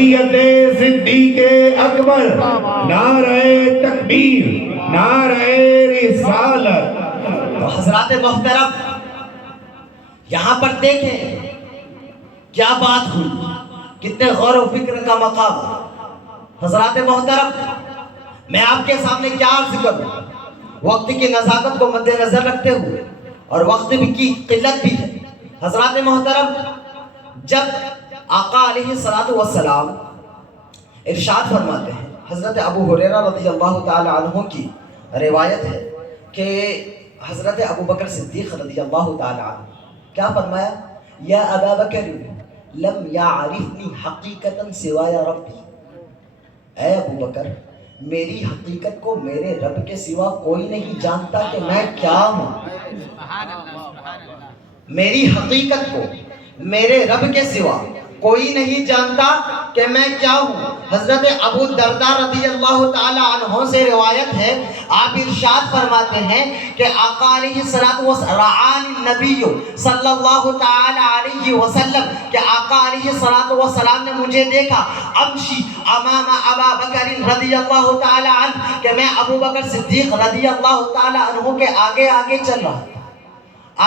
رسولیت صدیق اکبر، نعرہ تکبیر، نعرہ رسالت۔ تو حضرات محترم یہاں پر دیکھیں کیا بات ہوئی، کتنے غور و فکر کا مقام۔ حضرات محترم میں آپ کے سامنے کیا عرض کروں، وقت کی نزاکت کو مد نظر رکھتے ہوئے اور وقت کی قلت بھی ہے۔ حضرات محترم جب آقا علیہ السلام ارشاد فرماتے ہیں، حضرت ابو ہریرہ رضی اللہ تعالی عنہ کی روایت ہے کہ حضرت ابو بکر صدیق رضی اللہ تعالی عنہ کیا فرمایا، یا ابا بکر لم یعرفنی حقیقتا سوای ربی، اے ابو بکر میری حقیقت کو میرے رب کے سوا کوئی نہیں جانتا کہ میں کیا ہوں۔ میری حقیقت کو میرے رب کے سوا کوئی نہیں جانتا کہ میں کیا ہوں۔ حضرت ابو درداء رضی اللہ تعالی عنہ سے روایت ہے، آپ ارشاد فرماتے ہیں کہ آقا علیہ رعان النبی صلی اللہ تعالی علیہ وسلم کہ آقا علیہ السلام نے مجھے دیکھا امشی امام ابا بکر رضی اللہ تعالی عنہ کہ میں ابو بکر صدیق رضی اللہ تعالی عنہ کے آگے آگے چل رہا تھا،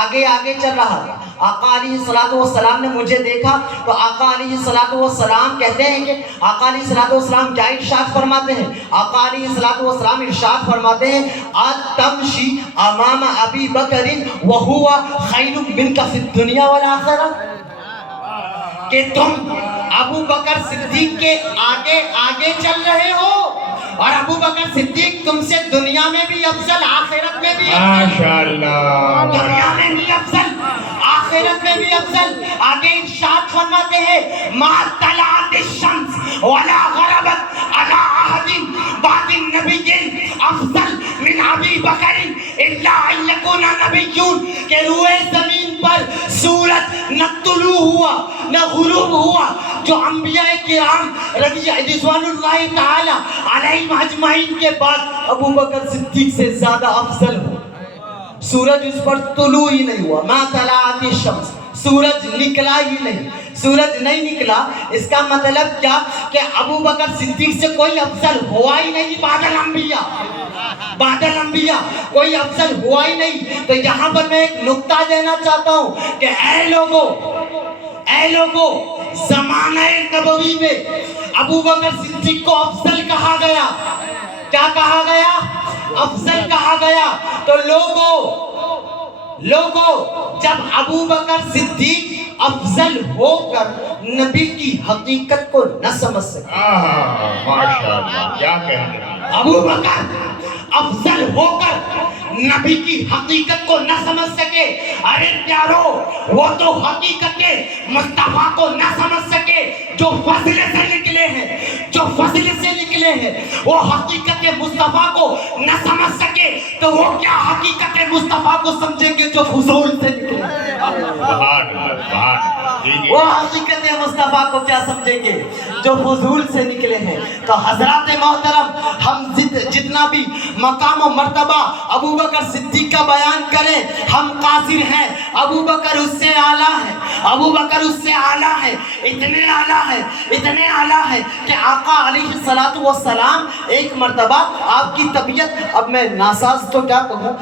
آگے آگے چل رہا تھا۔ آقا علیہ السلام نے مجھے دیکھا تو آقا علیہ السلام کہتے ہیں کہ آقا علیہ السلام کیا ارشاد فرماتے ہیں، آقا علیہ السلام ارشاد فرماتے ہیں تمشی امام ابی بکر وہو خیر منک فی الدنیا والآخرہ، کہ تم ابو بکر صدیق کے آگے آگے چل رہے ہو اور ابو بکر صدیق تم سے دنیا میں بھی افضل آخرت میں بھی افضل، ماشاءاللہ، دنیا میں بھی افضل آخرت میں بھی افضل۔ آگے ارشاد فرماتے ہیں ما طلعت الشمس ولا غربت على احد بعد النبی افضل من ابی بکر الا ان یکون نبیون، کہ روئے زمین پر سورج نہ طلوع ہوا نہ غروب ہوا جو انبیاء کرام رضوان اللہ تعالی علیہم اجمعین کے بعد ابو بکر صدیق سے زیادہ افضل ہو۔ سورج اس پر طلوع ہی نہیں ہوا، ما طلعت الشمس، سورج نکلا ہی نہیں، سورج نہیں نکلا، اس کا مطلب کیا کہ ابو بکر صدیق سے کوئی افضل ہوا ہی نہیں بعد الانبیاء، بعد الانبیاء کوئی افضل ہوا ہی نہیں۔ تو یہاں پر میں ایک نکتہ دینا چاہتا ہوں کہ اے لوگو زمانہ نبوی میں ابو بکر صدیق کو افضل کہا گیا، کیا کہا گیا؟ افضل کہا گیا۔ تو لوگو جب ابو بکر صدیق افضل ہو کر نبی کی حقیقت کو نہ سمجھ سکے، ماشاءاللہ کیا کہنے ہیں، ابو بکر افضل ہو کر نبی کی حقیقت کو نہ سمجھ سکے، ارے پیارو وہ تو حقیقت مصطفیٰ کو نہ سمجھ سکے جو فضل سے نکلے ہیں، جو فضل سے نکلے ہیں، وہ حقیقت مصطفیٰ کو نہ سمجھ سکے تو وہ کیا حقیقت مصطفیٰ کو سمجھیں گے جو فضول سے نکلے ہیں۔ وہ حقیقت مصطفیٰ کو کیا سمجھیں گے جو فضول سے نکلے ہیں۔ تو حضرات محترم ہم جتنا بھی مقام و مرتبہ ابو بکر صدیق کا بیان کریں ہم قاصر ہیں، ابو بکر اس سے اعلیٰ ہے، ابو بکر اس سے اعلیٰ ہے، اتنے اعلیٰ ہے کہ آقا علیہ السلام ایک مرتبہ آپ کی طبیعت، اب میں ناساز تو کیا کہوں،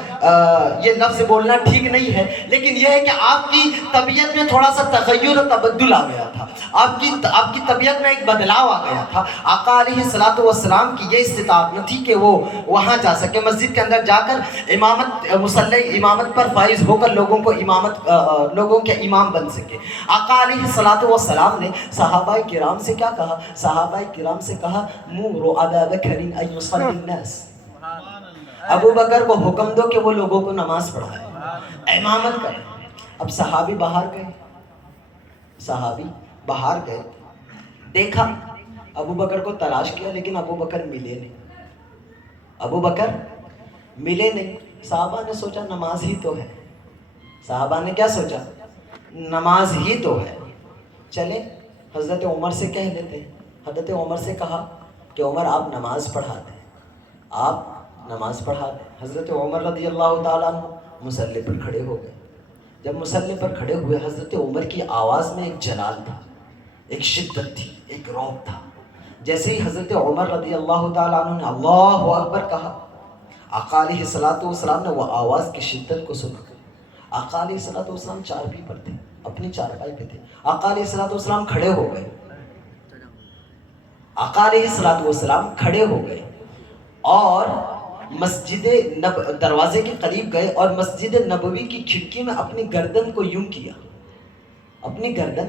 یہ لفظ بولنا ٹھیک نہیں ہے، لیکن یہ ہے کہ آپ کی طبیعت میں تھوڑا سا تغیر و تبدل آ گیا تھا، آپ کی طبیعت میں ایک بدلاؤ آ گیا تھا۔ آقا علیہ السلام کی یہ استطاعت نہ تھی کہ وہ وہاں جا سکے، مسجد کے اندر جا کر امامت پر فائز ہو کر لوگوں کے امام بن سکے۔ آقا علیہ السلام نے صحابہ کرام سے کیا کہا؟ صحابہ کرام سے کہا مُرُوا أَبَا بَكْرٍ أَن يُصَلِّ النَّاسِ، ابو بکر کو حکم دو کہ وہ لوگوں کو نماز پڑھائے، امامت کرے۔ اب صحابی باہر گئے، دیکھا ابو بکر کو تلاش کیا لیکن ابو بکر ملے نہیں۔ صحابہ نے سوچا نماز ہی تو ہے، صحابہ نے کیا سوچا؟ نماز ہی تو ہے، چلے حضرت عمر سے کہہ لیتے ہیں۔ حضرت عمر سے کہا کہ عمر آپ نماز پڑھا دیں، حضرت عمر رضی اللہ تعالیٰ عنہ مصلی پر کھڑے ہو گئے۔ جب مصلی پر کھڑے ہوئے حضرت عمر کی آواز میں ایک جلال تھا، ایک شدت تھی، ایک رعب تھا۔ جیسے ہی حضرت عمر رضی اللہ تعالیٰ عنہ نے اللہ اکبر کہا، آقا علیہ الصلوۃ والسلام نے وہ آواز کی شدت کو سنا۔ آقا علیہ الصلوۃ والسلام چارپائی پر تھے، اپنی چارپائی پہ تھے۔ آقا علیہ الصلوۃ والسلام کھڑے ہو گئے، آقا علیہ الصلوۃ والسلام کھڑے ہو گئے اور مسجد دروازے کے قریب گئے اور مسجد نبوی کی کھڑکی میں اپنی گردن کو یوں کیا، اپنی گردن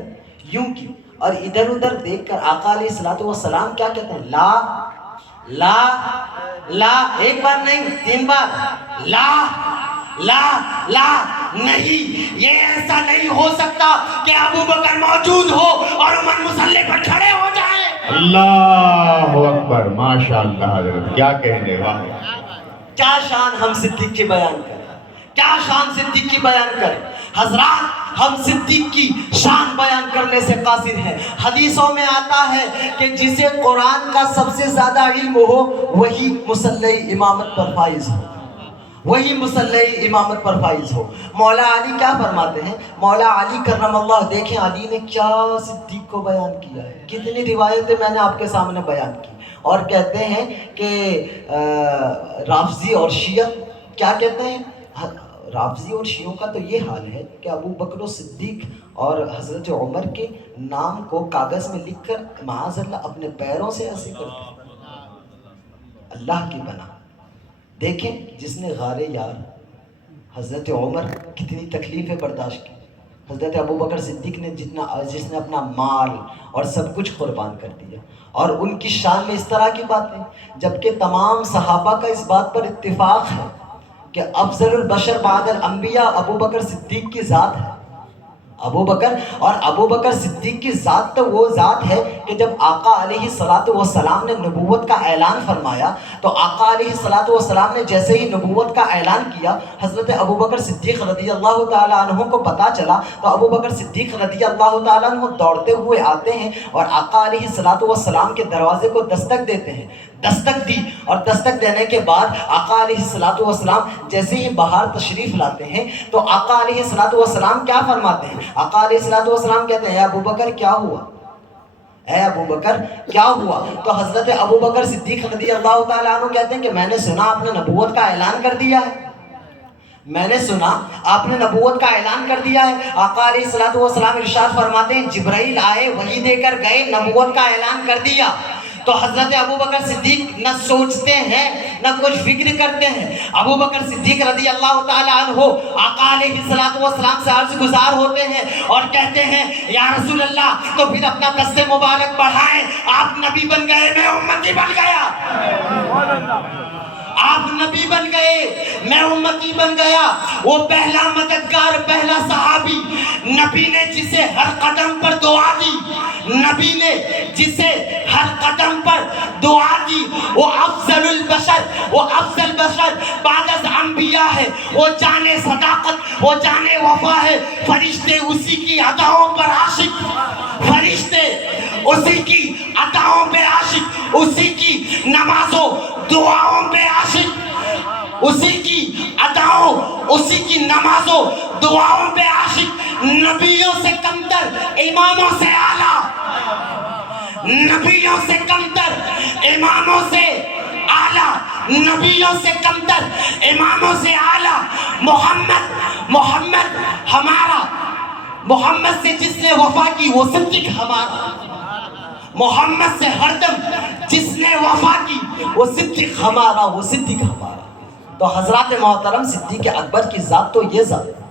یوں کی، اور ادھر ادھر دیکھ کر آقا علیہ الصلوۃ والسلام کیا کہتے ہیں؟ لا لا لا، ایک بار نہیں 3 بار، لا لا لا نہیں، یہ ایسا نہیں ہو سکتا کہ ابو بکر موجود ہو اور عمر مصلی پر کھڑے ہو جائیں۔ اللہ اکبر، ماشاءاللہ حضرت، کیا کہنے، واہ! کیا شان ہم صدیق کی بیان کریں، کیا شان صدیق کی بیان کریں۔ حضرات، ہم صدیق کی شان بیان کرنے سے قاصر ہیں۔ حدیثوں میں آتا ہے کہ جسے قرآن کا سب سے زیادہ علم ہو وہی مصلی امامت پر فائز ہو، وہی مصلی امامت پر فائز ہو۔ مولا علی کیا فرماتے ہیں؟ مولا علی کرم اللہ، دیکھیں علی نے کیا صدیق کو بیان کیا ہے، کتنی روایتیں میں نے آپ کے سامنے بیان کی۔ اور کہتے ہیں کہ رافضی اور شیعہ کیا کہتے ہیں؟ رافضی اور شیعوں کا تو یہ حال ہے کہ ابو بکر و صدیق اور حضرت عمر کے نام کو کاغذ میں لکھ کر معاذ اللہ اپنے پیروں سے ایسے کرتے ہیں۔ اللہ کی بنا، دیکھیں جس نے غار یار حضرت عمر کتنی تکلیفیں برداشت کی، حضرت ابو بکر صدیق نے جس نے اپنا مال اور سب کچھ قربان کر دیا، اور ان کی شان میں اس طرح کی باتیں، جبکہ تمام صحابہ کا اس بات پر اتفاق ہے کہ افضل البشر بعد الانبیاء ابو بکر صدیق کی ذات ہے۔ ابو بکر، اور ابو بکر صدیق کی ذات تو وہ ذات ہے کہ جب آقا علیہ الصلوۃ والسلام نے نبوت کا اعلان فرمایا تو آقا علیہ الصلوۃ والسلام نے جیسے ہی نبوت کا اعلان کیا، حضرت ابو بکر صدیق رضی اللہ تعالیٰ عنہ کو پتہ چلا تو ابو بکر صدیق رضی اللہ تعالیٰ عنہ دوڑتے ہوئے آتے ہیں اور آقا علیہ الصلوۃ والسلام کے دروازے کو دستک دیتے ہیں۔ دستک دی، اور دستک دینے کے بعد آقا علیہ الصلوۃ والسلام جیسے ہی باہر تشریف لاتے ہیں تو آقا علیہ الصلوۃ والسلام کیا فرماتے ہیں؟ آقا علیہ الصلوۃ والسلام کہتے ہیں، اے ابو بکر کیا ہوا، اے ابو بکر کیا ہوا؟ تو حضرت ابو بکر صدیق رضی اللہ تعالیٰ عنہ کہتے ہیں کہ میں نے سنا آپ نے نبوت کا اعلان کر دیا ہے، میں نے سنا آپ نے نبوت کا اعلان کر دیا ہے۔ آقا علیہ الصلوۃ والسلام ارشاد فرماتے ہیں، جبرائیل آئے، وحی دے کر گئے، نبوت کا اعلان کر دیا۔ تو حضرت ابو بکر صدیق نہ سوچتے ہیں نہ کچھ فکر کرتے ہیں، ابو بکر صدیق رضی اللہ تعالیٰ عنہ آقا علیہ الصلوۃ والسلام سے عرض گزار ہوتے ہیں اور کہتے ہیں، یا رسول اللہ، تو پھر اپنا دست مبارک بڑھائیں، آپ نبی بن گئے، میں امتی بن گیا، آپ نبی بن گئے، میں امتی بن گیا۔ وہ پہلا مددگار، پہلا صحابی، نبی نے جسے ہر قدم پر دعا دی، نبی نے جسے ہر قدم پر دعا دی، وہ افضل البشر، وہ افضل بشر بعد از انبیاء ہے، وہ جانے صداقت، وہ جانے وفا ہے۔ فرشتے اسی کی اداؤں پر عاشق، فرشتے اسی کی اداؤں پہ عاشق، اسی کی نمازوں دعاؤں پہ عاشق، اسی کی اداؤں، اسی کی نمازوں دعاؤں پہ عاشق۔ نبیوں سے کمتر، اماموں سے اعلیٰ، نبیوں سے کمتر، اماموں سے اعلیٰ، نبیوں سے کمتر، اماموں سے اعلیٰ۔ محمد ہمارا، محمد سے جس نے وفا کی وہ صدیق ہمارا، محمد سے ہر دم جس نے وفا کی وہ صدیق ہمارا، وہ صدیق ہمارا۔ تو حضرات محترم، صدیق اکبر کی ذات تو یہ ذات ہے۔